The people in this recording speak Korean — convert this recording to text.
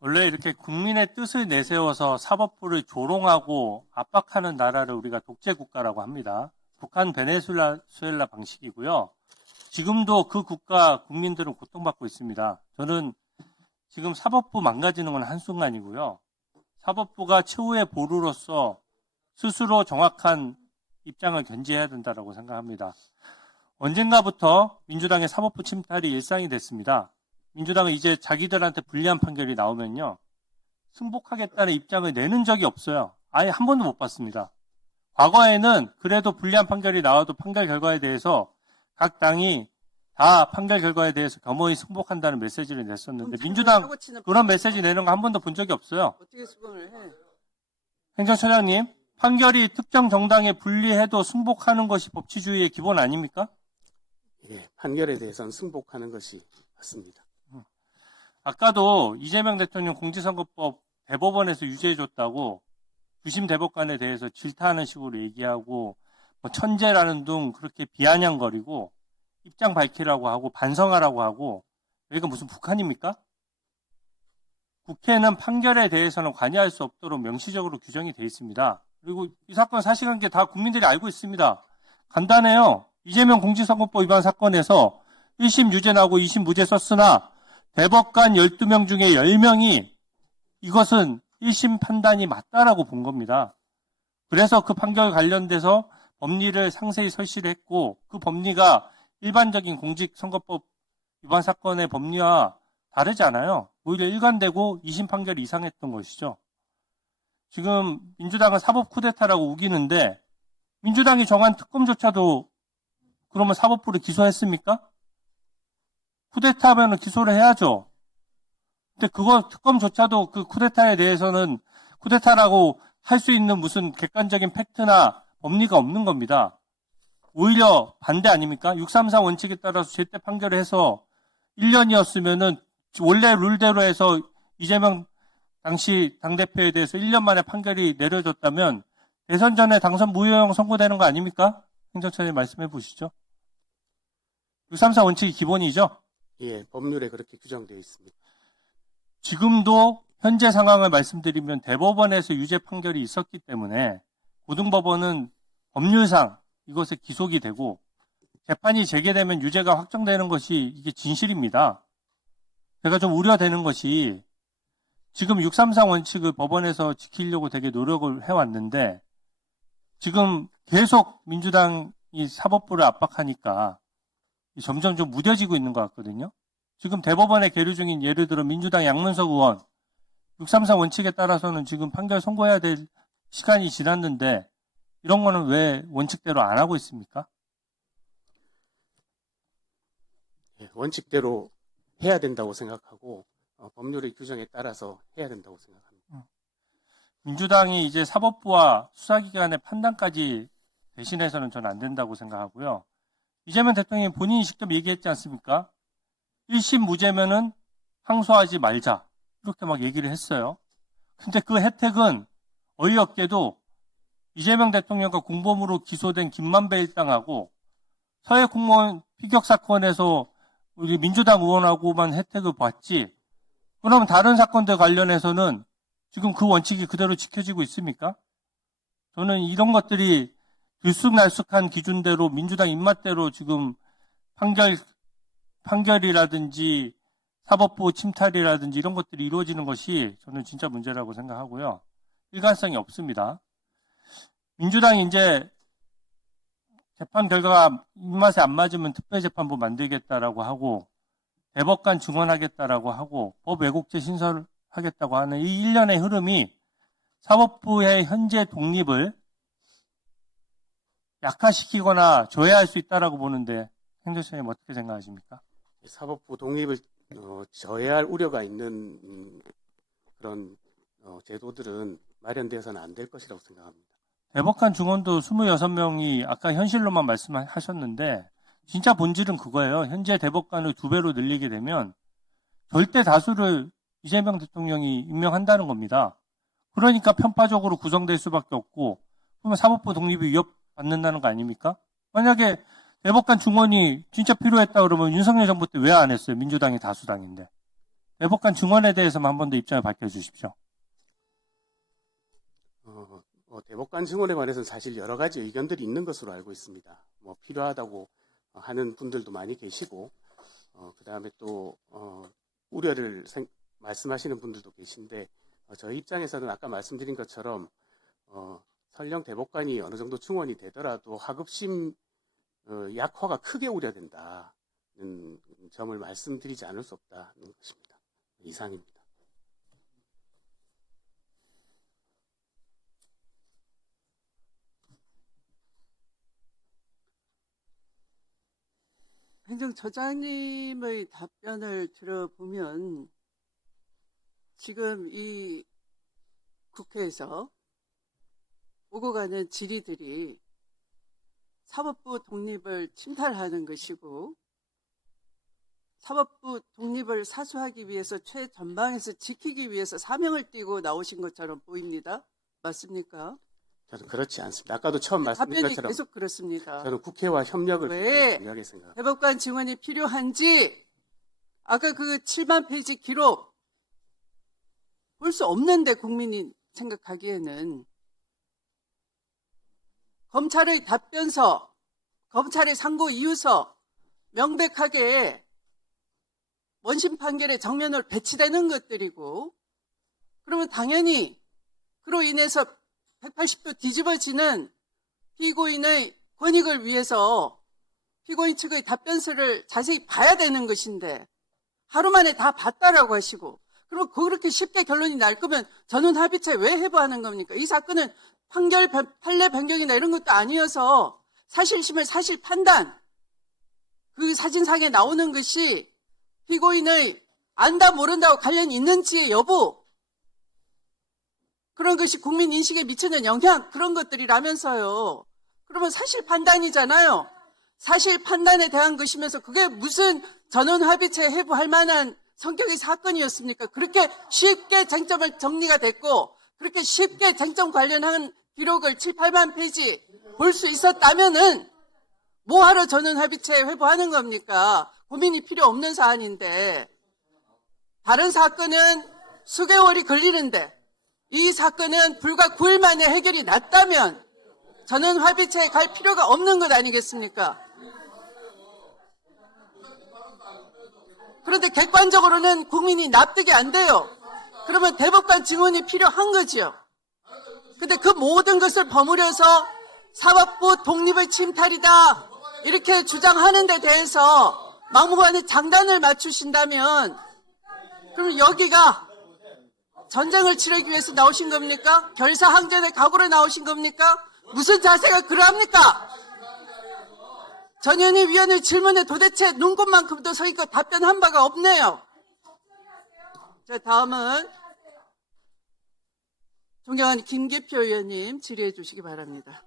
원래 이렇게 국민의 뜻을 내세워서 사법부를 조롱하고 압박하는 나라를 우리가 독재국가라고 합니다. 북한 베네수엘라 방식이고요. 지금도 그 국가 국민들은 고통받고 있습니다. 저는 지금 사법부 망가지는 건 한순간이고요. 사법부가 최후의 보루로서 스스로 정확한 입장을 견지해야 된다고 생각합니다. 언젠가부터 민주당의 사법부 침탈이 일상이 됐습니다. 민주당은 이제 자기들한테 불리한 판결이 나오면요, 승복하겠다는 입장을 내는 적이 없어요. 아예 한 번도 못 봤습니다. 과거에는 그래도 불리한 판결이 나와도 판결 결과에 대해서 각 당이 다 판결 결과에 대해서 겸허히 승복한다는 메시지를 냈었는데 민주당 그런 메시지 내는 거 한 번도 본 적이 없어요. 어떻게 수긍을 해? 행정처장님, 판결이 특정 정당에 불리해도 승복하는 것이 법치주의의 기본 아닙니까? 예, 판결에 대해서는 승복하는 것이 맞습니다. 아까도 이재명 대통령 공직선거법 대법원에서 유죄해줬다고 유심 대법관에 대해서 질타하는 식으로 얘기하고 뭐 천재라는 둥 그렇게 비아냥거리고 입장 밝히라고 하고 반성하라고 하고 여기가 무슨 북한입니까? 국회는 판결에 대해서는 관여할 수 없도록 명시적으로 규정이 되어 있습니다. 그리고 이 사건 사실관계 다 국민들이 알고 있습니다. 간단해요. 이재명 공직선거법 위반 사건에서 1심 유죄 나오고 2심 무죄 썼으나 대법관 12명 중에 10명이 이것은 1심 판단이 맞다라고 본 겁니다. 그래서 그 판결 관련돼서 법리를 상세히 설치를 했고 그 법리가 일반적인 공직선거법 위반 사건의 법리와 다르지 않아요. 오히려 일관되고 2심 판결이 이상했던 것이죠. 지금 민주당은 사법 쿠데타라고 우기는데 민주당이 정한 특검조차도 그러면 사법부를 기소했습니까? 쿠데타하면 기소를 해야죠. 근데 그거 특검조차도 그 쿠데타에 대해서는 쿠데타라고 할 수 있는 무슨 객관적인 팩트나 법리가 없는 겁니다. 오히려 반대 아닙니까? 634 원칙에 따라서 제때 판결을 해서 1년이었으면은 원래 룰대로 해서 이재명 당시 당대표에 대해서 1년 만에 판결이 내려졌다면 대선 전에 당선 무효형 선고되는 거 아닙니까? 행정처장님 말씀해 보시죠. 634 원칙이 기본이죠? 예, 법률에 그렇게 규정되어 있습니다. 지금도 현재 상황을 말씀드리면 대법원에서 유죄 판결이 있었기 때문에 고등법원은 법률상 이것에 기속이 되고 재판이 재개되면 유죄가 확정되는 것이 이게 진실입니다. 제가 좀 우려되는 것이 지금 634 원칙을 법원에서 지키려고 되게 노력을 해왔는데 지금 계속 민주당이 사법부를 압박하니까 점점 좀 무뎌지고 있는 것 같거든요. 지금 대법원에 계류 중인 예를 들어 민주당 양문석 의원 634 원칙에 따라서는 지금 판결 선고해야 될 시간이 지났는데 이런 거는 왜 원칙대로 안 하고 있습니까? 예, 원칙대로 해야 된다고 생각하고 법률의 규정에 따라서 해야 된다고 생각합니다. 민주당이 이제 사법부와 수사기관의 판단까지 대신해서는 저는 안 된다고 생각하고요. 이재명 대통령이 본인이 직접 얘기했지 않습니까? 1심 무죄면은 항소하지 말자. 이렇게 막 얘기를 했어요. 근데 그 혜택은 어이없게도 이재명 대통령과 공범으로 기소된 김만배 일당하고 서해 공무원 피격 사건에서 우리 민주당 의원하고만 혜택을 봤지. 그럼 다른 사건들 관련해서는 지금 그 원칙이 그대로 지켜지고 있습니까? 저는 이런 것들이 들쑥날쑥한 기준대로 민주당 입맛대로 지금 판결이라든지 사법부 침탈이라든지 이런 것들이 이루어지는 것이 저는 진짜 문제라고 생각하고요. 일관성이 없습니다. 민주당이 이제 재판 결과가 입맛에 안 맞으면 특별재판부 만들겠다라고 하고 대법관 증언하겠다라고 하고 법 왜곡죄 신설하겠다고 하는 이 일련의 흐름이 사법부의 현재 독립을 약화시키거나 조회할 수 있다라고 보는데 행정처장님 어떻게 생각하십니까? 사법부 독립을 저해할 우려가 있는 그런 제도들은 마련되어서는 안 될 것이라고 생각합니다. 대법관 중원도 26명이 아까 현실로만 말씀하셨는데 진짜 본질은 그거예요. 현재 대법관을 2배로 늘리게 되면 절대 다수를 이재명 대통령이 임명한다는 겁니다. 그러니까 편파적으로 구성될 수밖에 없고 그러면 사법부 독립이 위협받는다는 거 아닙니까? 만약에 대법관 중원이 진짜 필요했다 그러면 윤석열 정부 때 왜 안 했어요? 민주당이 다수당인데. 대법관 증언에 대해서만 한 번 더 입장을 밝혀주십시오. 대법관 증언에 관해서는 사실 여러 가지 의견들이 있는 것으로 알고 있습니다. 뭐 필요하다고 하는 분들도 많이 계시고, 그 다음에 또 우려를 말씀하시는 분들도 계신데, 저희 입장에서는 아까 말씀드린 것처럼 설령 대법관이 어느 정도 증언이 되더라도 하급심 약화가 크게 우려된다는 점을 말씀드리지 않을 수 없다는 것입니다. 이상입니다. 행정처장님의 답변을 들어보면 지금 이 국회에서 오고 가는 질의들이 사법부 독립을 침탈하는 것이고 사법부 독립을 사수하기 위해서 최전방에서 지키기 위해서 사명을 띠고 나오신 것처럼 보입니다. 맞습니까? 저는 그렇지 않습니다. 아까도 처음 말씀드린 답변이 것처럼 계속 그렇습니다. 저는 국회와 협력을 왜 굉장히 중요하게 생각합니다. 대법관 증언이 필요한지 아까 그 7만 페이지 기록 볼 수 없는데 국민이 생각하기에는 검찰의 답변서, 검찰의 상고 이유서 명백하게 원심 판결의 정면으로 배치되는 것들이고 그러면 당연히 그로 인해서 180도 뒤집어지는 피고인의 권익을 위해서 피고인 측의 답변서를 자세히 봐야 되는 것인데 하루 만에 다 봤다라고 하시고 그럼 그렇게 쉽게 결론이 날 거면 전원 합의체 왜 회부하는 겁니까? 이 사건은 판례 변경이나 이런 것도 아니어서 사실심을 사실 판단 그 사진상에 나오는 것이 피고인의 안다 모른다고 관련이 있는지의 여부 그런 것이 국민 인식에 미치는 영향 그런 것들이라면서요. 그러면 사실 판단이잖아요. 사실 판단에 대한 것이면서 그게 무슨 전원 합의체 회부할 만한 성격의 사건이었습니까? 그렇게 쉽게 쟁점을 정리가 됐고 그렇게 쉽게 쟁점 관련한 기록을 7, 8만 페이지 볼 수 있었다면은 뭐하러 전원 합의체 회부하는 겁니까? 고민이 필요 없는 사안인데 다른 사건은 수개월이 걸리는데 이 사건은 불과 9일 만에 해결이 났다면 전원 합의체에 갈 필요가 없는 것 아니겠습니까? 그런데 객관적으로는 국민이 납득이 안 돼요. 그러면 대법관 증언이 필요한 거죠. 근데 그 모든 것을 버무려서 사법부 독립의 침탈이다 이렇게 주장하는 데 대해서 막무가내 장단을 맞추신다면 그럼 여기가 전쟁을 치르기 위해서 나오신 겁니까? 결사항전의 각오로 나오신 겁니까? 무슨 자세가 그러합니까? 전현희 위원의 질문에 도대체 눈곱만큼도 서니까 답변한 바가 없네요. 자, 다음은 존경하는 김계표 의원님 질의해 주시기 바랍니다.